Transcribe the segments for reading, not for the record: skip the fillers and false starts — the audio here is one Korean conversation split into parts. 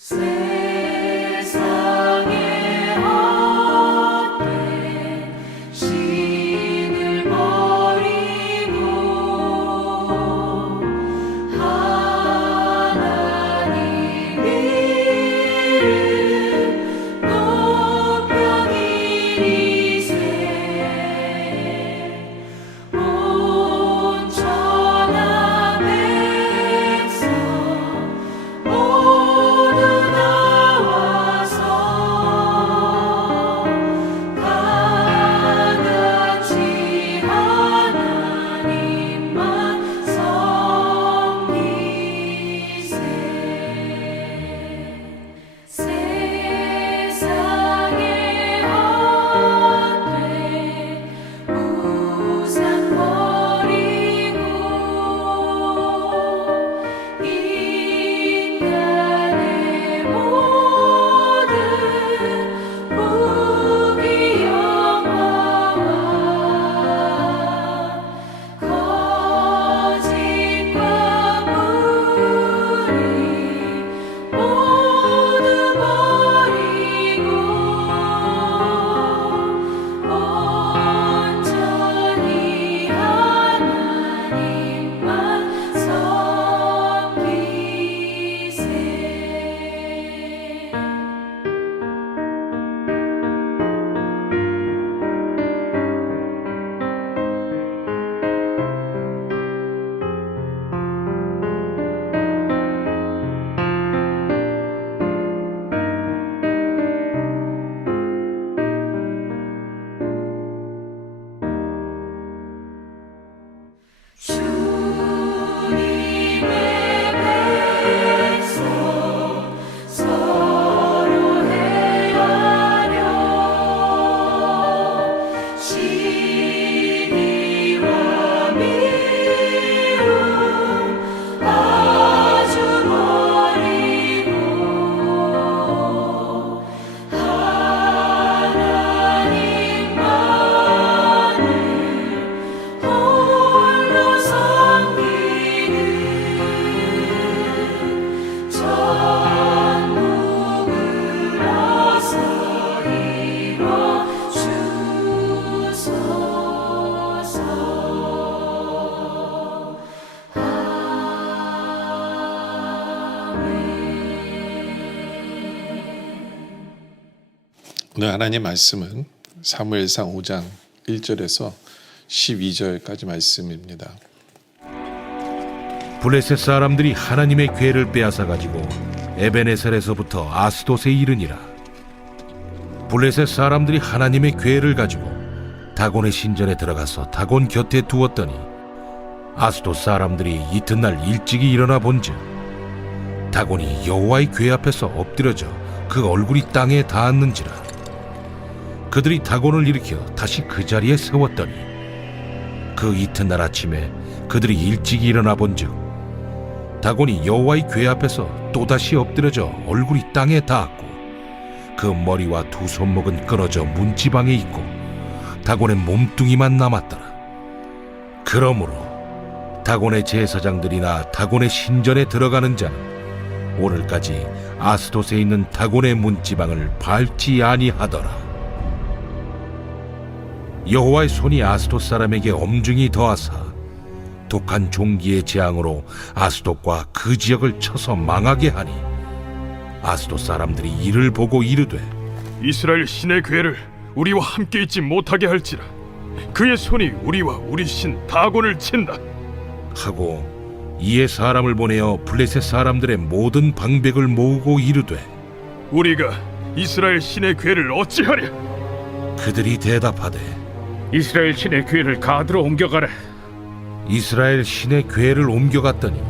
세상의 헛된 신을 버리고 하나님 이름 높여 기리세 온 천하 백성 모두 나와서 다같이 하나님만 섬기세. 세상의 헛된 우상 버리고 인간의 모든 부귀 영화와 거짓과 불의 모두 버리고 온전히 하나님만 섬기세. 주님의 백성 서로 행하며 시기와 미움 아주 버리고 하나님만을 홀로 섬기는 천국을 어서 이뤄 주소서. 오늘 하나님 말씀은 사무엘상 5장 1절에서 12절까지 말씀입니다. 블레셋 사람들이 하나님의 궤를 빼앗아 가지고 에베네셀에서부터 아스돗에 이르니라. 블레셋 사람들이 하나님의 궤를 가지고 다곤의 신전에 들어가서 다곤 곁에 두었더니 아스돗 사람들이 이튿날 일찍이 일어나 본즉 다곤이 여호와의 궤 앞에서 엎드려져 그 얼굴이 땅에 닿았는지라. 그들이 다곤을 일으켜 다시 그 자리에 세웠더니 그 이튿날 아침에 그들이 일찍 일어나 본즉 다곤이 여호와의 궤 앞에서 또다시 엎드려져 얼굴이 땅에 닿았고 그 머리와 두 손목은 끊어져 문지방에 있고 다곤의 몸뚱이만 남았더라. 그러므로 다곤의 제사장들이나 다곤의 신전에 들어가는 자는 오늘까지 아스돗에 있는 다곤의 문지방을 밟지 아니하더라. 여호와의 손이 아스돗 사람에게 엄중히 더하사 독한 종기의 재앙으로 아스돗과 그 지역을 쳐서 망하게 하니 아스돗 사람들이 이를 보고 이르되 이스라엘 신의 궤를 우리와 함께 있지 못하게 할지라. 그의 손이 우리와 우리 신 다곤을 친다 하고 이에 사람을 보내어 블레셋 사람들의 모든 방백을 모으고 이르되 우리가 이스라엘 신의 궤를 어찌하랴? 그들이 대답하되 이스라엘 신의 궤를 가드로 옮겨가라. 이스라엘 신의 궤를 옮겨갔더니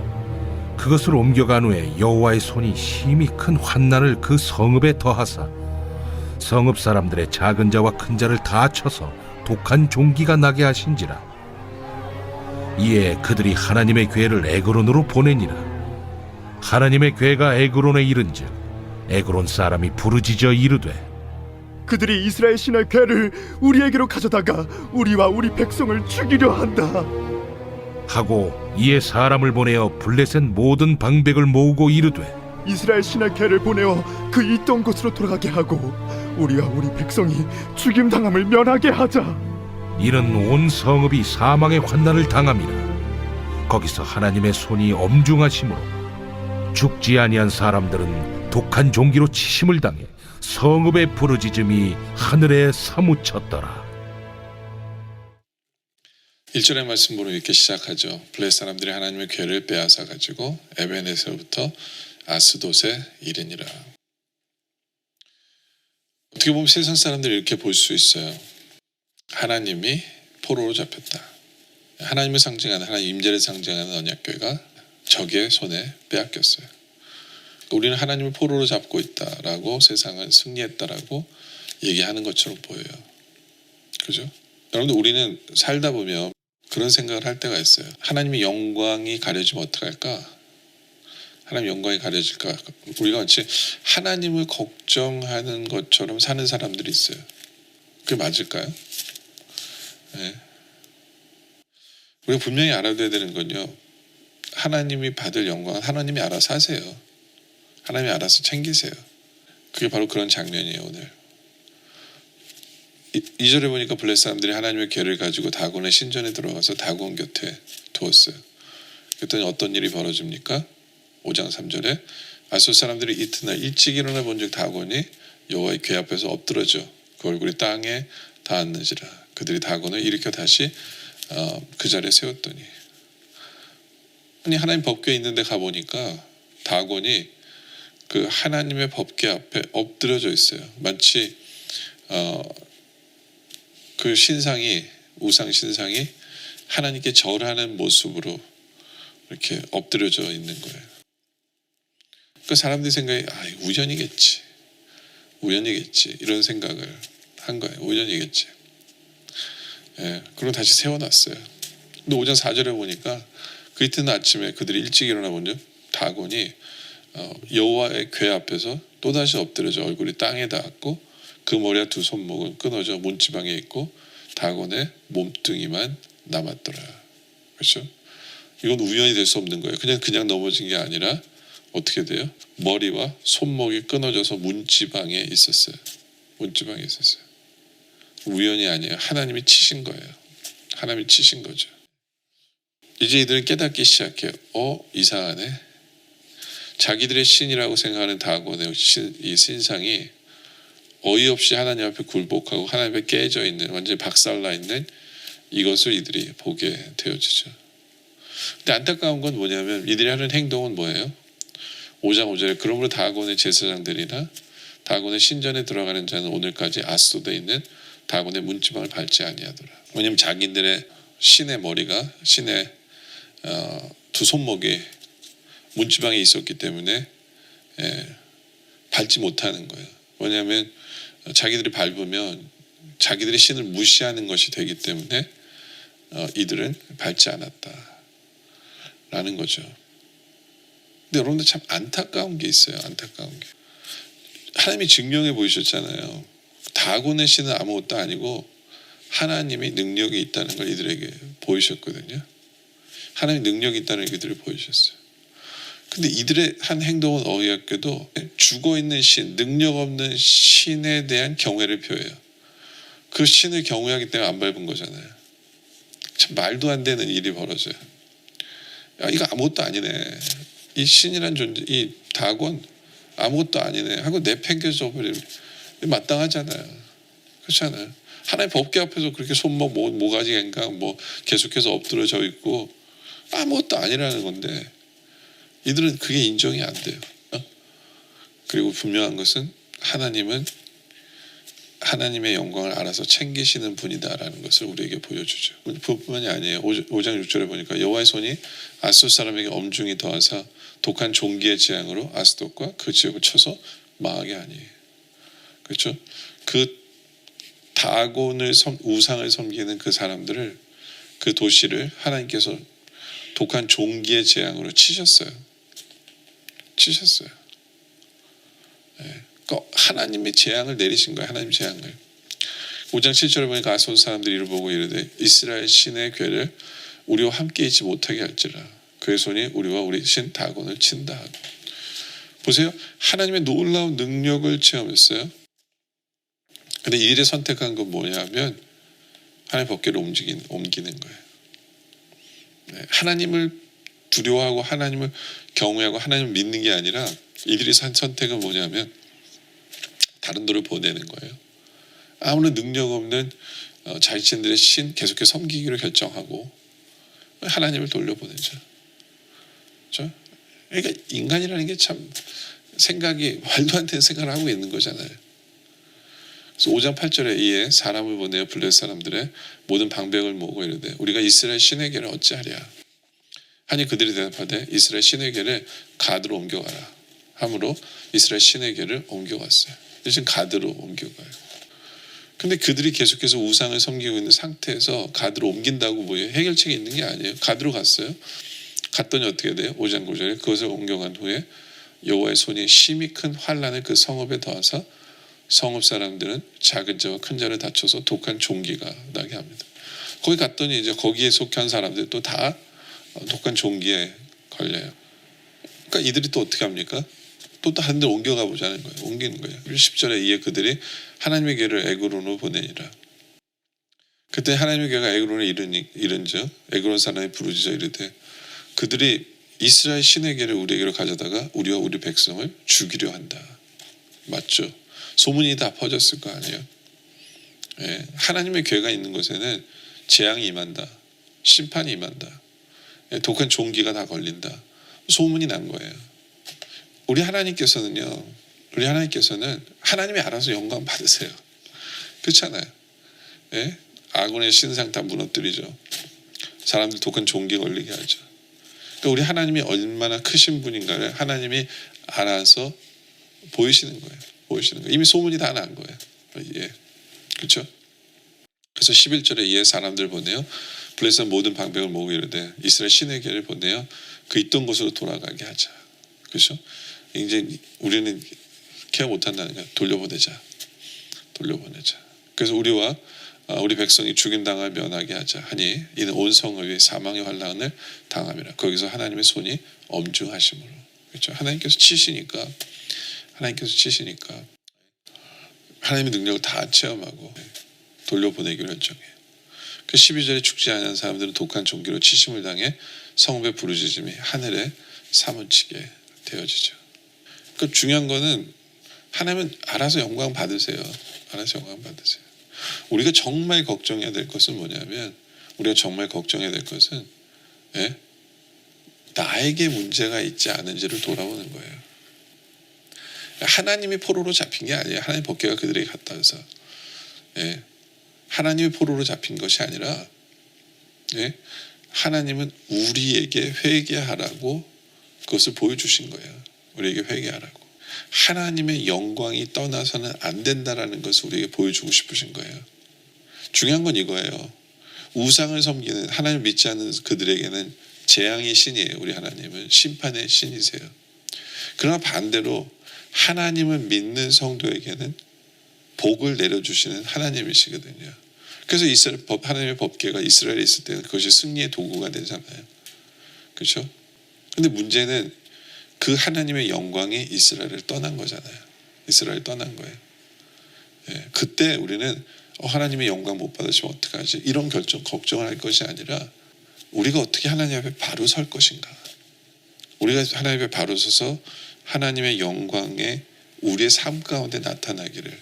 그것을 옮겨간 후에 여호와의 손이 심히 큰 환난을 그 성읍에 더하사 성읍 사람들의 작은 자와 큰 자를 다 쳐서 독한 종기가 나게 하신지라. 이에 그들이 하나님의 궤를 에그론으로 보내니라. 하나님의 궤가 에그론에 이른즉 에그론 사람이 부르짖어 이르되 그들이 이스라엘 신의 궤를 우리에게로 가져다가 우리와 우리 백성을 죽이려 한다 하고 이에 사람을 보내어 블레셋 모든 방백을 모으고 이르되 이스라엘 신의 괴를 보내어 그 있던 곳으로 돌아가게 하고 우리와 우리 백성이 죽임 당함을 면하게 하자. 이는 온 성읍이 사망의 환난을 당함이라. 거기서 하나님의 손이 엄중하심으로 죽지 아니한 사람들은 독한 종기로 치심을 당해 성읍의 부르짖음이 하늘에 사무쳤더라. 1절의 말씀으로 이렇게 시작하죠. 블레셋 사람들이 하나님의 괴를 빼앗아 가지고 에벤에서부터 아스돗에 이르니라. 어떻게 보면 세상 사람들이 이렇게 볼 수 있어요. 하나님이 포로로 잡혔다. 하나님을 상징하는, 하나님 임재를 상징하는 언약궤가 적의 손에 빼앗겼어요. 우리는 하나님을 포로로 잡고 있다라고, 세상은 승리했다라고 얘기하는 것처럼 보여요. 그죠? 여러분들, 우리는 살다 보면 그런 생각을 할 때가 있어요. 하나님의 영광이 가려지면 어떡할까? 하나님 영광이 가려질까? 우리가 마치 하나님을 걱정하는 것처럼 사는 사람들이 있어요. 그게 맞을까요? 네. 우리가 분명히 알아둬야 되는 건요, 하나님이 받을 영광은 하나님이 알아서 하세요. 하나님이 알아서 챙기세요. 그게 바로 그런 장면이에요. 오늘 2절에 보니까 블레셋 사람들이 하나님의 괴를 가지고 다곤의 신전에 들어가서 다곤 곁에 두었어요. 그랬더니 어떤 일이 벌어집니까? 5장 3절에 아숫 사람들이 이튿날 일찍 일어나 본즉 다곤이 여호와의 궤 앞에서 엎드러져 그 얼굴이 땅에 닿았는지라. 그들이 다곤을 일으켜 다시 그 자리에 세웠더니, 아니 하나님 법궤 있는데 가보니까 다곤이 그 하나님의 법궤 앞에 엎드려져 있어요. 마치 그 신상이, 우상 신상이 하나님께 절하는 모습으로 이렇게 엎드려져 있는 거예요. 그 사람들이 생각이 우연이겠지 이런 생각을 한 거예요. 우연이겠지. 예, 그리고 다시 세워놨어요. 근데 5장 4절에 보니까 그 이튿날 아침에 그들이 일찍 일어나 보니 다곤이 여호와의 궤 앞에서 또다시 엎드려져 얼굴이 땅에 닿았고 그 머리와 두 손목은 끊어져 문지방에 있고 다곤의 몸뚱이만 남았더라. 그렇죠? 이건 우연이 될 수 없는 거예요. 그냥 넘어진 게 아니라 어떻게 돼요? 머리와 손목이 끊어져서 문지방에 있었어요. 문지방에 있었어요. 우연이 아니에요. 하나님이 치신 거예요. 하나님이 치신 거죠. 이제 이들은 깨닫기 시작해요. 이상하네. 자기들의 신이라고 생각하는 다곤의 이 신상이 어이없이 하나님 앞에 굴복하고 하나님 앞에 깨져 있는, 완전히 박살나 있는 이것을 이들이 보게 되어지죠. 근데 안타까운 건 뭐냐면 이들이 하는 행동은 뭐예요? 5장 5절에 그러므로 다곤의 제사장들이나 다곤의 신전에 들어가는 자는 오늘까지 아스돗에 있는 다곤의 문지방을 밟지 아니하더라. 왜냐하면 자기들의 신의 머리가, 신의 두 손목이 문지방에 있었기 때문에 밟지 못하는 거예요. 왜냐하면 자기들이 밟으면 자기들의 신을 무시하는 것이 되기 때문에 이들은 밟지 않았다라는 거죠. 근데 여러분들 참 안타까운 게 있어요. 안타까운 게. 하나님이 증명해 보이셨잖아요. 다곤의 신은 아무것도 아니고 하나님이 능력이 있다는 걸 이들에게 보이셨거든요. 하나님이 능력이 있다는 걸 이들에게 보이셨어요. 근데 이들의 한 행동은 어이없게도 죽어있는 신, 능력 없는 신에 대한 경외를 표해요. 그 신을 경외하기 때문에 안 밟은 거잖아요. 참 말도 안 되는 일이 벌어져요. 이거 아무것도 아니네. 이 신이란 존재, 이 다곤 아무것도 아니네 하고 내팽겨져 버리면 마땅하잖아요. 그렇잖아요. 하나님 법궤 앞에서 그렇게 손목, 모가지 갱강 계속해서 엎드려져 있고 아무것도 아니라는 건데 이들은 그게 인정이 안 돼요. 그리고 분명한 것은 하나님은 하나님의 영광을 알아서 챙기시는 분이다라는 것을 우리에게 보여주죠. 그뿐만이 아니에요. 5장 6절에 보니까 여호와의 손이 아스돗 사람에게 엄중히 더하사 독한 종기의 재앙으로 아스돗과 그 지역을 쳐서 망하게 하니. 그렇죠? 그 다곤을 우상을 섬기는 그 사람들을, 그 도시를 하나님께서 독한 종기의 재앙으로 치셨어요. 네. 그러니까 하나님의 재앙을 내리신 거예요. 하나님 재앙을. 5장 7절에 보니까 아스돗 사람들이 이를 보고 이르되 이스라엘 신의 궤를 우리와 함께 있지 못하게 할지라 그의 손이 우리와 우리 신 다곤을 친다 하고. 보세요. 하나님의 놀라운 능력을 체험했어요. 근데 이들이 선택한 건 뭐냐면 하나님의 법궤를 옮기는 거예요. 네, 하나님을 두려워하고 하나님을 경외하고 하나님을 믿는 게 아니라 이들이 한 선택은 뭐냐면 다른 돌을 보내는 거예요. 아무런 능력 없는 자신들의 신 계속해서 섬기기로 결정하고 하나님을 돌려보내죠. 그렇죠? 그러니까 인간이라는 게 참 생각이 말도 안 되는 생각을 하고 있는 거잖아요. 그래서 5장 8절에 이에 사람을 보내어 블레셋 사람들의 모든 방백을 모으고 이르되 우리가 이스라엘 신에게를 어찌하랴 하니 그들이 대답하되 이스라엘 신에게를 가드로 옮겨가라 하므로 이스라엘 신에게를 옮겨갔어요. 지금 가드로 옮겨가요. 근데 그들이 계속해서 우상을 섬기고 있는 상태에서 가드로 옮긴다고 뭐 해결책이 있는 게 아니에요. 가드로 갔어요. 갔더니 어떻게 돼요? 5장 9절에 그것을 옮겨간 후에 여호와의 손이 심히 큰 환난을 그 성읍에 더하사 성읍 사람들은 작은 자와 큰 자를 다쳐서 독한 종기가 나게 합니다. 거기 갔더니 이제 거기에 속한 사람들 또 다 독한 종기에 걸려요. 그러니까 이들이 또 어떻게 합니까? 또 다른 데 옮겨가 보자는 거예요. 옮기는 거예요. 10절에 이에 그들이 하나님의 궤를 에그론으로 보내니라. 그때 하나님의 궤가 에그론에 이른즉 에그론 사람이 부르짖어 이르되 그들이 이스라엘 신의 궤를 우리에게로 가져다가 우리와 우리 백성을 죽이려 한다. 맞죠? 소문이 다 퍼졌을 거 아니에요. 예, 하나님의 궤가 있는 곳에는 재앙이 임한다. 심판이 임한다. 예, 독한 종기가 다 걸린다. 소문이 난 거예요. 우리 하나님께서는 하나님이 알아서 영광 받으세요. 그렇잖아요. 예? 아군의 신상 다 무너뜨리죠. 사람들 독한 종기 걸리게 하죠. 그러니까 우리 하나님이 얼마나 크신 분인가를 하나님이 알아서 보이시는 거예요. 이미 소문이 다 난 거예요. 예. 그렇죠? 그래서 11절에 이에 사람들 보내요. 블레셋 모든 방백을 모으고 이르되 이스라엘 신의 궤를 보내요. 그 있던 곳으로 돌아가게 하자. 그렇죠? 이제 우리는 케어 못한다는 거야. 돌려보내자. 그래서 우리와 우리 백성이 죽임당할 면하게 하자 하니 이는 온 성읍이 사망의 환난을 당함이라. 거기서 하나님의 손이 엄중하심으로. 그렇죠? 하나님께서 치시니까 하나님의 능력을 다 체험하고 돌려보내기로 결정해요. 그 12절에 죽지 않은 사람들은 독한 종기로 치심을 당해 성읍의 부르짖음이 하늘에 사무치게 되어지죠. 그 중요한 거는 하나님은 알아서 영광 받으세요. 우리가 정말 걱정해야 될 것은 뭐냐면 예? 나에게 문제가 있지 않은지를 돌아보는 거예요. 하나님이 포로로 잡힌 게 아니에요. 하나님 법궤가 그들에게 갔다 와서 예? 하나님이 포로로 잡힌 것이 아니라 예? 하나님은 우리에게 회개하라고 그것을 보여주신 거예요. 우리에게 회개하라고. 하나님의 영광이 떠나서는 안 된다라는 것을 우리에게 보여주고 싶으신 거예요. 중요한 건 이거예요. 우상을 섬기는 하나님을 믿지 않는 그들에게는 재앙의 신이에요. 우리 하나님은 심판의 신이세요. 그러나 반대로 하나님을 믿는 성도에게는 복을 내려주시는 하나님이시거든요. 그래서 하나님의 법궤가 이스라엘에 있을 때는 그것이 승리의 도구가 되잖아요. 그렇죠? 근데 문제는 그 하나님의 영광이 이스라엘을 떠난 거잖아요. 이스라엘 떠난 거예요. 예, 그때 우리는 하나님의 영광 못 받으시면 어떡하지? 이런 걱정을 할 것이 아니라 우리가 어떻게 하나님 앞에 바로 설 것인가? 우리가 하나님 앞에 바로 서서 하나님의 영광에 우리의 삶 가운데 나타나기를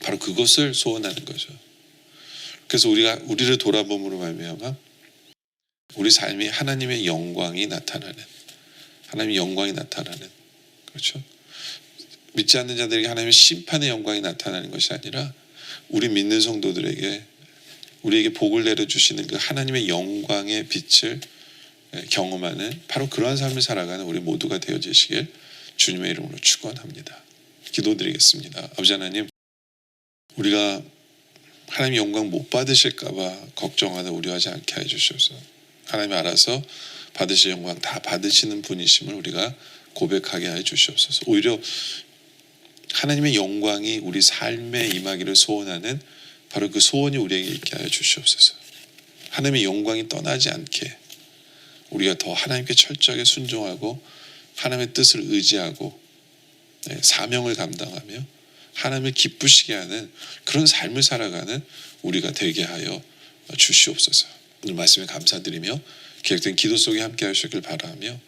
바로 그것을 소원하는 거죠. 그래서 우리를 돌아봄으로 말미암아 우리 삶이 하나님의 영광이 나타나는 그렇죠? 믿지 않는 자들에게 하나님의 심판의 영광이 나타나는 것이 아니라 우리 믿는 성도들에게 우리에게 복을 내려주시는 그 하나님의 영광의 빛을 경험하는 바로 그러한 삶을 살아가는 우리 모두가 되어지시길 주님의 이름으로 축원합니다. 기도드리겠습니다. 아버지 하나님, 우리가 하나님의 영광 못 받으실까 봐 걱정하다 우려하지 않게 해주시옵소서. 하나님이 알아서 받으실 영광 다 받으시는 분이심을 우리가 고백하게 해 주시옵소서. 오히려 하나님의 영광이 우리 삶에 임하기를 소원하는 바로 그 소원이 우리에게 있게 하여 주시옵소서. 하나님의 영광이 떠나지 않게 우리가 더 하나님께 철저하게 순종하고 하나님의 뜻을 의지하고 사명을 감당하며 하나님을 기쁘시게 하는 그런 삶을 살아가는 우리가 되게 하여 주시옵소서. 오늘 말씀에 감사드리며 계획된 기도 속에 함께 하시길 바라며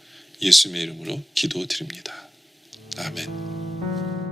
예수님의 이름으로 기도드립니다. 아멘.